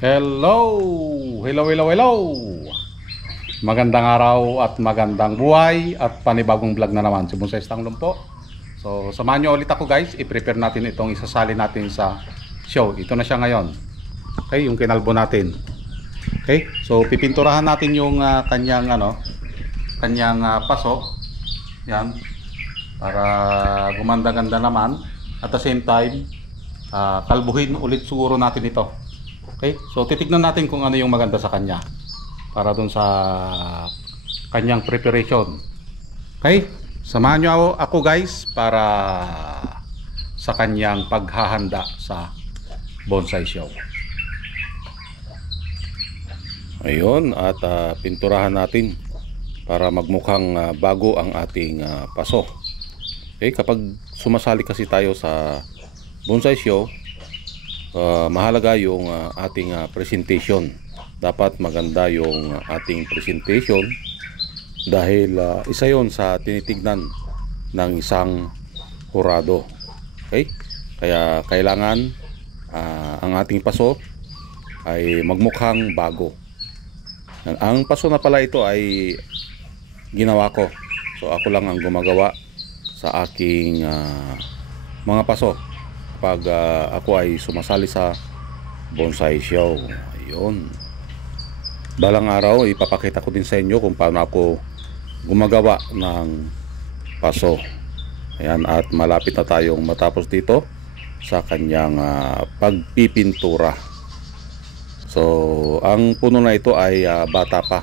Hello! Hello, hello, hello! Magandang araw at magandang buhay at panibagong vlog na naman si Bonsai Tanglong po. So, samahan nyo ulit ako guys. I-prepare natin itong isasali natin sa show. Ito na siya ngayon. Okay, yung kinalbo natin. Okay, so pipinturahan natin yung kanyang paso. Yan. Para gumanda-ganda naman. At the same time, kalbuhin ulit siguro natin ito. Okay, so titignan natin kung ano yung maganda sa kanya para dun sa kanyang preparation. Okay, samahan nyo ako guys para sa kanyang paghahanda sa bonsai show. Ayun, at pinturahan natin para magmukhang bago ang ating paso. Okay, kapag sumasali kasi tayo sa bonsai show, mahalaga yung ating presentation. Dapat maganda yung ating presentation dahil isa yon sa tinitignan ng isang hurado. Okay? Kaya kailangan ang ating paso ay magmukhang bago. Ang paso na pala ito ay ginawa ko. So ako lang ang gumagawa sa aking mga paso pag ako ay sumasali sa bonsai show. Ayun. Balang araw ipapakita ko din sa inyo kung paano ako gumagawa ng paso. Ayan, at malapit na tayong matapos dito sa kanyang pagpipintura. So ang puno na ito ay bata pa.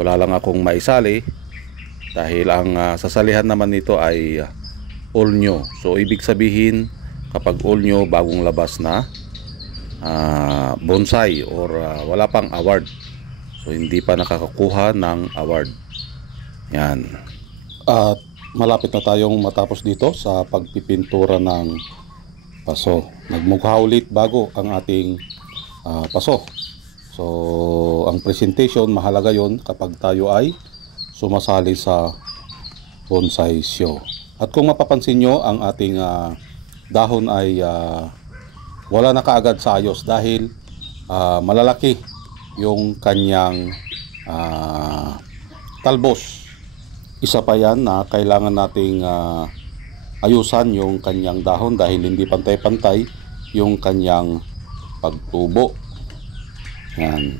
Wala lang akong maisali dahil ang sasalihan naman nito ay all new. So ibig sabihin, kapag all new, bagong labas na bonsai or wala pang award, so hindi pa nakakakuha ng award. Yan. At malapit na tayong matapos dito sa pagpipintura ng paso. Nagmukha ulit bago ang ating paso. So ang presentation, mahalaga yon kapag tayo ay sumasali sa bonsai show. At kung mapapansin nyo, ang ating dahon ay wala na kaagad sa ayos dahil malalaki yung kanyang talbos. Isa pa yan na kailangan nating ayusan yung kanyang dahon dahil hindi pantay-pantay yung kanyang pagtubo. Yan.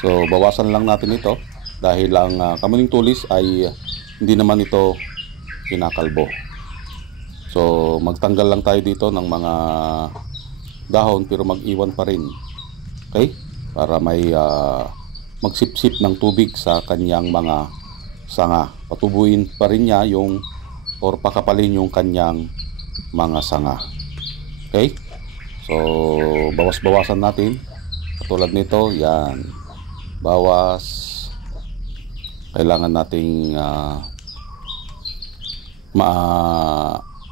So bawasan lang natin ito dahil ang kamuning tulis ay hindi naman ito kinakalbo. So magtanggal lang tayo dito ng mga dahon pero mag-iwan pa rin. Okay? Para may magsipsip ng tubig sa kanyang mga sanga. Patubuin pa rin niya yung or pakapalin yung kanyang mga sanga. Okay? So bawas-bawasan natin. Katulad nito, yan. Bawas. Kailangan nating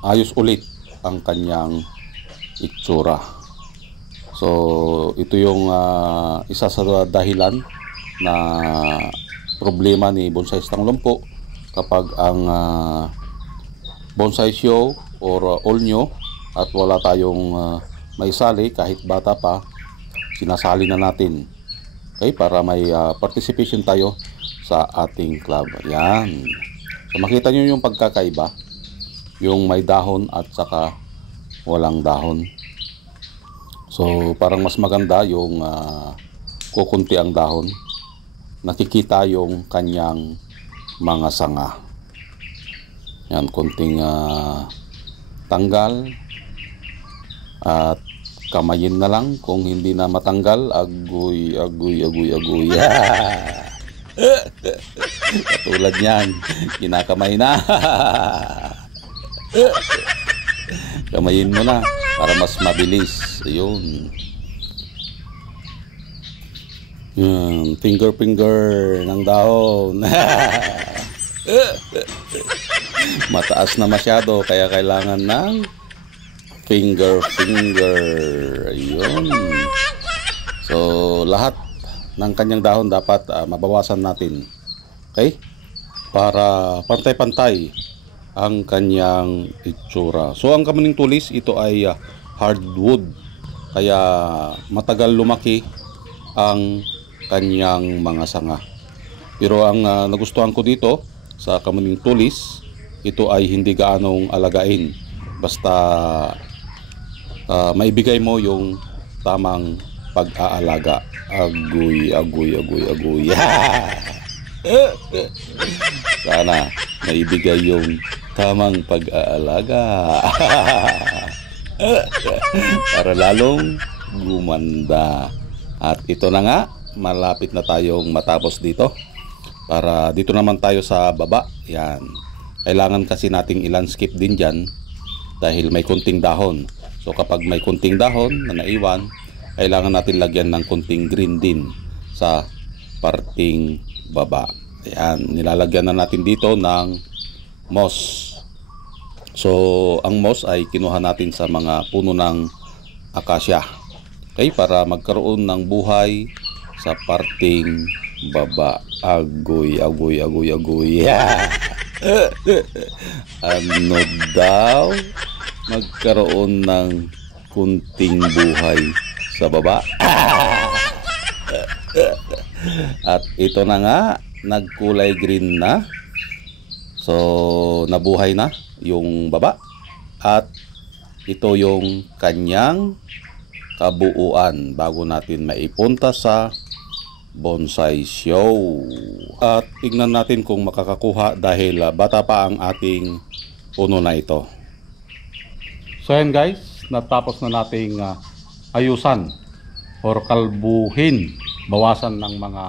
ayos ulit ang kanyang itsura. So ito yung isa sa dahilan na problema ni Bonsai Tanglong po kapag ang bonsai show or all new at wala tayong maisali, kahit bata pa, sinasali na natin. Okay, para may participation tayo sa ating club. Yan. So makita nyo yung pagkakaiba, yung may dahon at saka walang dahon. So parang mas maganda yung kukunti ang dahon, nakikita yung kanyang mga sanga. Yan, kunting tanggal at kamayin na lang. Kung hindi na matanggal, agoy. Katulad niyan, kinakamay na. Kamayin mo na para mas mabilis. Ayun. Finger ng dahon. Mataas na masyado kaya kailangan ng finger. Ayun. So lahat ng kanyang dahon dapat mabawasan natin. Okay? Para pantay-pantay ang kanyang itsura. So ang kamuning tulis, ito ay hardwood, kaya matagal lumaki ang kanyang mga sanga. Pero ang nagustuhan ko dito sa kamuning tulis, ito ay hindi gaanong alagain. Basta maibigay mo yung tamang pag-aalaga. Agoy. Sana maibigay yung tamang pag-aalaga para lalong gumanda. At ito na nga, malapit na tayong matapos dito. Para dito naman tayo sa baba. Yan. Kailangan kasi nating i-landscape din dyan dahil may kunting dahon. So kapag may kunting dahon na naiwan, kailangan natin lagyan ng kunting green din sa parting baba. Ayan, nilalagyan na natin dito ng moss. So ang moss ay kinuha natin sa mga puno ng akasya. Okay, para magkaroon ng buhay sa parting baba. Agoy. Ano daw? Magkaroon ng kunting buhay sa baba. At ito na nga, nagkulay green na. So nabuhay na yung baba. At ito yung kanyang kabuuan bago natin maipunta sa bonsai show. At tignan natin kung makakakuha dahil bata pa ang ating puno na ito. So yan guys, natapos na nating ayusan or kalbuhin, bawasan ng mga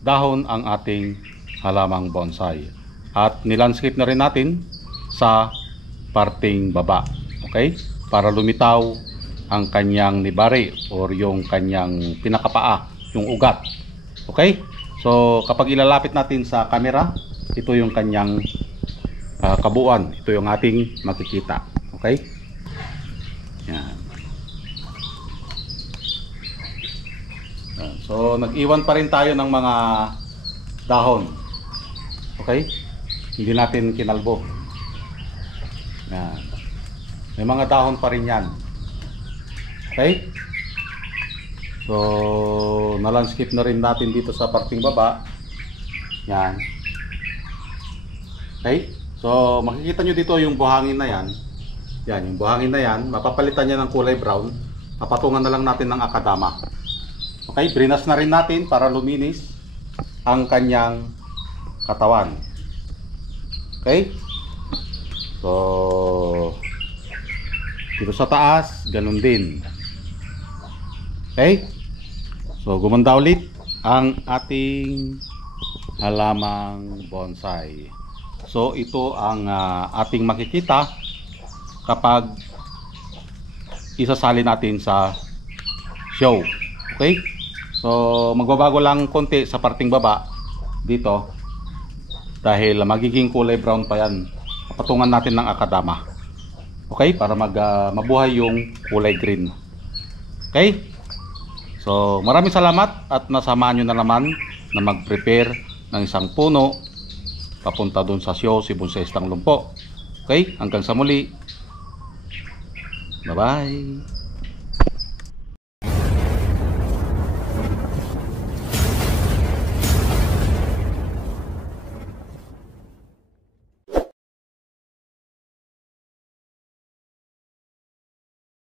dahon ang ating halamang bonsai. At nilandscape na rin natin sa parting baba. Okay? Para lumitaw ang kanyang nibari or yung kanyang pinakapaa, yung ugat. Okay? So kapag ilalapit natin sa camera, ito yung kanyang kabuuan. Ito yung ating makikita. Okay? Yan. So nag-iwan pa rin tayo ng mga dahon. Okay? Hindi natin kinalbo. Yan. May mga dahon pa rin yan. Okay? So nalandscape na rin natin dito sa parting baba. Yan. Okay? So makikita nyo dito yung buhangin na yan. Yan, yung buhangin na yan, mapapalitan niya ng kulay brown. Papatungan na lang natin ng akadama. Okay, brinas na rin natin para luminis ang kanyang katawan. Okay? So dito sa taas, ganun din. Okay? So gumanda ulit ang ating halamang bonsai. So ito ang ating makikita kapag isasali natin sa show. Okay? So magbabago lang konti sa parting baba dito dahil magiging kulay brown pa yan. Papatungan natin ng akadama. Okay? Para mabuhay yung kulay green. Okay? So maraming salamat at nasamahan nyo na naman na mag-prepare ng isang puno papunta dun sa show si Bonsaistang Lumpo. Okay? Hanggang sa muli. Bye-bye.